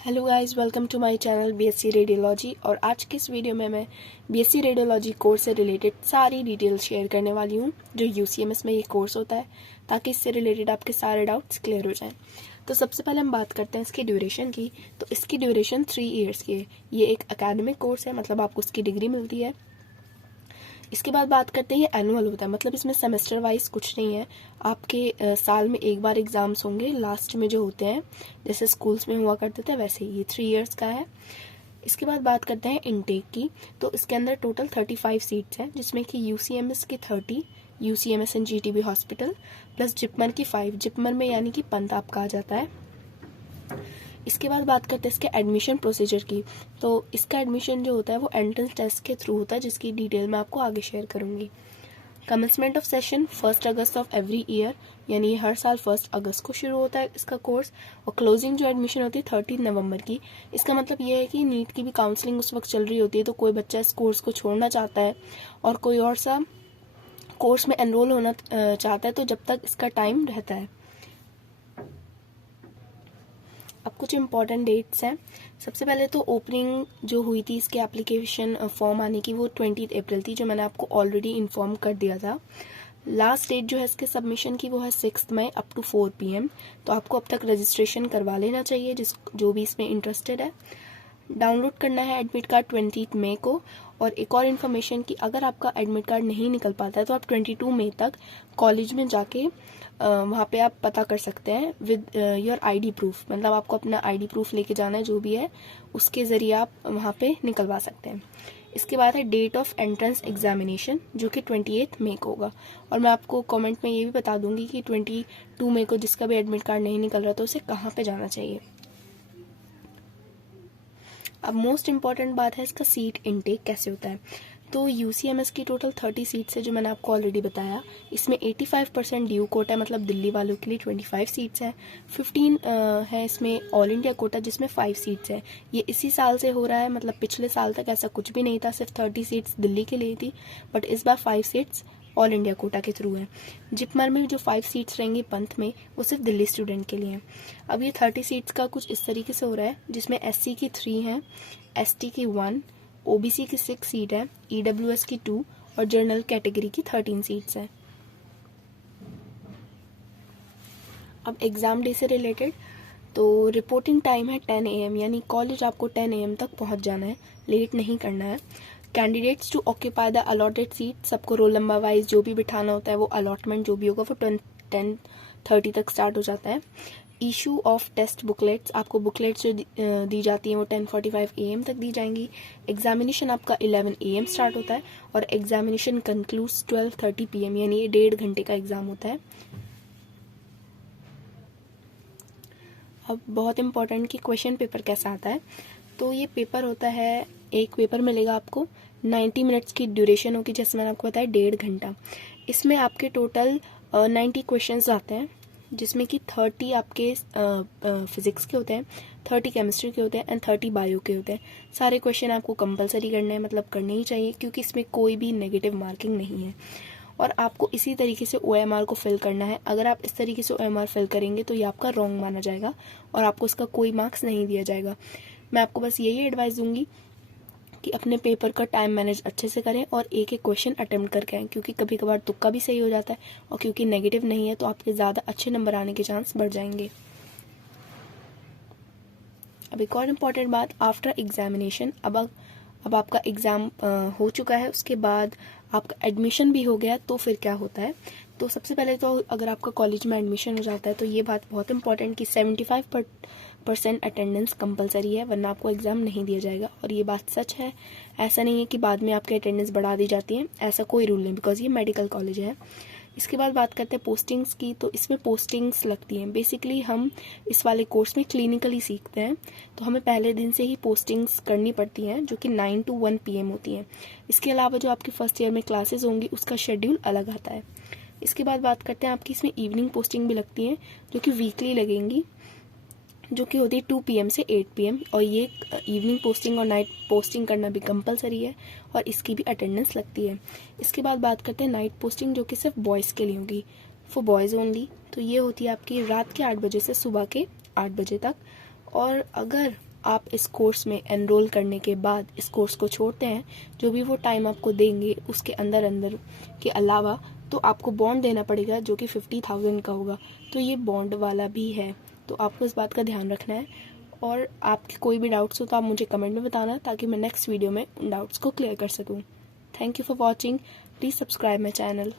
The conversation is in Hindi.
Hello guys, welcome to my channel BSc radiology. और आज की इस वीडियो में मैं बीएससी रेडियोलॉजी कोर्स से रिलेटेड सारी डिटेल्स शेयर करने वाली हूँ जो यूसीएमएस में ये कोर्स होता है, ताकि इससे रिलेटेड आपके सारे डाउट्स क्लियर हो जाएं। तो सबसे पहले हम बात करते हैं इसकी ड्यूरेशन की। तो इसकी ड्यूरेशन 3 ईयर्स की है। ये एक एकेडमिक कोर्स है, मतलब आपको इसकी डिग्री मिलती है। इसके बाद बात करते हैं, ये एनुअल होता है, मतलब इसमें सेमेस्टर वाइज कुछ नहीं है। आपके साल में एक बार एग्जाम्स होंगे लास्ट में जो होते हैं, जैसे स्कूल्स में हुआ करते थे वैसे ये 3 ईयर्स का है। इसके बाद बात करते हैं इनटेक की। तो इसके अंदर टोटल 35 सीट्स हैं, जिसमें कि यूसीएमएस की 30, UCMS and GTB hospital plus JIPMER की 5। जिपमर में यानी कि पंत आपका आ जाता है। इसके बाद बात करते हैं इसके एडमिशन प्रोसीजर की। तो इसका एडमिशन जो होता है वो एंट्रेंस टेस्ट के थ्रू होता है, जिसकी डिटेल मैं आपको आगे शेयर करूंगी। Commencement of session 1 August of every year, यानी हर साल 1 अगस्त को शुरू होता है इसका कोर्स। और क्लोजिंग जो एडमिशन होती है 30 नवंबर की। इसका मतलब ये है कि नीट की भी काउंसलिंग उस वक्त चल रही होती है, तो कोई बच्चा इस कोर्स को छोड़ना चाहता है और कोई और सा कोर्स में एनरोल होना चाहता है, तो जब तक इसका टाइम रहता है। अब कुछ इम्पॉर्टेंट डेट्स हैं। सबसे पहले तो ओपनिंग जो हुई थी इसके एप्लीकेशन फॉर्म आने की, वो 20 अप्रैल थी, जो मैंने आपको ऑलरेडी इन्फॉर्म कर दिया था। लास्ट डेट जो है इसके सबमिशन की वो है 6 मई अप टू 4 PM। तो आपको अब तक रजिस्ट्रेशन करवा लेना चाहिए जो भी इसमें इंटरेस्टेड है। डाउनलोड करना है एडमिट कार्ड 20 मई को। और एक और इन्फॉर्मेशन कि अगर आपका एडमिट कार्ड नहीं निकल पाता है तो आप 22 मई तक कॉलेज में जाके वहाँ पे आप पता कर सकते हैं विद योर आईडी प्रूफ। मतलब आपको अपना आईडी प्रूफ लेके जाना है, जो भी है उसके ज़रिए आप वहाँ पे निकलवा सकते हैं। इसके बाद है डेट ऑफ एंट्रेंस एग्जामिनेशन, जो कि 28 मई को होगा। और मैं आपको कमेंट में ये भी बता दूंगी कि 22 मई को जिसका भी एडमिट कार्ड नहीं निकल रहा तो उसे कहाँ पे जाना चाहिए। अब मोस्ट इम्पॉर्टेंट बात है इसका सीट इनटेक कैसे होता है। तो यूसीएमएस की टोटल 30 सीट्स है, जो मैंने आपको ऑलरेडी बताया। इसमें 85% ड्यू कोटा, मतलब दिल्ली वालों के लिए 25 सीट्स हैं। 15 है इसमें ऑल इंडिया कोटा, जिसमें 5 सीट्स है। ये इसी साल से हो रहा है, मतलब पिछले साल तक ऐसा कुछ भी नहीं था, सिर्फ 30 सीट्स दिल्ली के लिए थी, बट इस बार 5 सीट्स ऑल इंडिया कोटा के थ्रू है। जिपमर में जो 5 सीट्स रहेंगी पंथ में, वो सिर्फ दिल्ली स्टूडेंट के लिए हैं। अब ये 30 सीट्स का कुछ इस तरीके से हो रहा है, जिसमें एससी की 3 हैं, एसटी की 1, ओबीसी की 6 सीट है, ईडब्ल्यूएस की 2 और जनरल कैटेगरी की 13 सीट्स हैं। अब एग्जाम डे से रिलेटेड, तो रिपोर्टिंग टाइम है 10 AM, यानी कॉलेज आपको 10 AM तक पहुंच जाना है, लेट नहीं करना है। Candidates to occupy the allotted seat, सबको रोल नंबर वाइज जो भी बिठाना होता है, वो अलॉटमेंट जो भी होगा वो 10:30 तक स्टार्ट हो जाता है। इशू ऑफ टेस्ट बुकलेट्स, आपको बुकलेट्स जो दी जाती हैं वो 10:45 AM तक दी जाएंगी। एग्जामिनेशन आपका 11 AM स्टार्ट होता है और एग्जामिनेशन कंक्लूड्स 12:30 PM, यानी ये 1.5 घंटे का एग्जाम होता है। अब बहुत इंपॉर्टेंट कि क्वेश्चन पेपर कैसा आता है। तो ये पेपर होता है, एक पेपर मिलेगा आपको, 90 मिनट्स की ड्यूरेशन होगी, जैसे मैंने आपको बताया 1.5 घंटा। इसमें आपके टोटल 90 क्वेश्चंस आते हैं, जिसमें कि 30 आपके फिजिक्स के होते हैं, 30 केमिस्ट्री के होते हैं एंड 30 बायो के होते हैं। सारे क्वेश्चन आपको कंपलसरी करने हैं, मतलब करने ही चाहिए, क्योंकि इसमें कोई भी नेगेटिव मार्किंग नहीं है। और आपको इसी तरीके से OMR को फिल करना है। अगर आप इस तरीके से OMR फिल करेंगे तो ये आपका रॉन्ग माना जाएगा और आपको इसका कोई मार्क्स नहीं दिया जाएगा। मैं आपको बस यही एडवाइस दूंगी कि अपने पेपर का टाइम मैनेज अच्छे से करें और एक एक क्वेश्चन अटेम्प्ट करके आएँ, क्योंकि कभी कभार तुक्का भी सही हो जाता है और क्योंकि नेगेटिव नहीं है तो आपके ज़्यादा अच्छे नंबर आने के चांस बढ़ जाएंगे। अब एक और इम्पॉर्टेंट बात, आफ्टर एग्जामिनेशन, अब आपका एग्ज़ाम हो चुका है, उसके बाद आपका एडमिशन भी हो गया, तो फिर क्या होता है। तो सबसे पहले तो अगर आपका कॉलेज में एडमिशन हो जाता है तो ये बात बहुत इंपॉर्टेंट कि 75% अटेंडेंस कंपलसरी है, वरना आपको एग्ज़ाम नहीं दिया जाएगा। और ये बात सच है, ऐसा नहीं है कि बाद में आपकी अटेंडेंस बढ़ा दी जाती है, ऐसा कोई रूल नहीं, बिकॉज ये मेडिकल कॉलेज है। इसके बाद बात करते हैं पोस्टिंग्स की। तो इसमें पोस्टिंग्स लगती हैं, बेसिकली हम इस वाले कोर्स में क्लिनिकली सीखते हैं, तो हमें पहले दिन से ही पोस्टिंग्स करनी पड़ती हैं, जो कि 9 to 1 PM होती हैं। इसके अलावा जो आपकी फर्स्ट ईयर में क्लासेस होंगी उसका शेड्यूल अलग आता है। इसके बाद बात करते हैं आपकी इसमें इवनिंग पोस्टिंग भी लगती हैं, जो कि वीकली लगेंगी, जो कि होती है 2 PM से 8 PM। और ये इवनिंग पोस्टिंग और नाइट पोस्टिंग करना भी कंपलसरी है और इसकी भी अटेंडेंस लगती है। इसके बाद बात करते हैं नाइट पोस्टिंग, जो कि सिर्फ बॉयज़ के लिए होगी, फॉर बॉयज़ ओनली। तो ये होती है आपकी रात के 8 बजे से सुबह के 8 बजे तक। और अगर आप इस कोर्स में एनरोल करने के बाद इस कोर्स को छोड़ते हैं, जो भी वो टाइम आपको देंगे उसके अंदर के अलावा तो आपको बॉन्ड देना पड़ेगा जो कि 50,000 का होगा। तो ये बॉन्ड वाला भी है, तो आपको इस बात का ध्यान रखना है। और आपके कोई भी डाउट्स हो तो आप मुझे कमेंट में बताना, ताकि मैं नेक्स्ट वीडियो में उन डाउट्स को क्लियर कर सकूँ। Thank you for watching. Please subscribe my channel.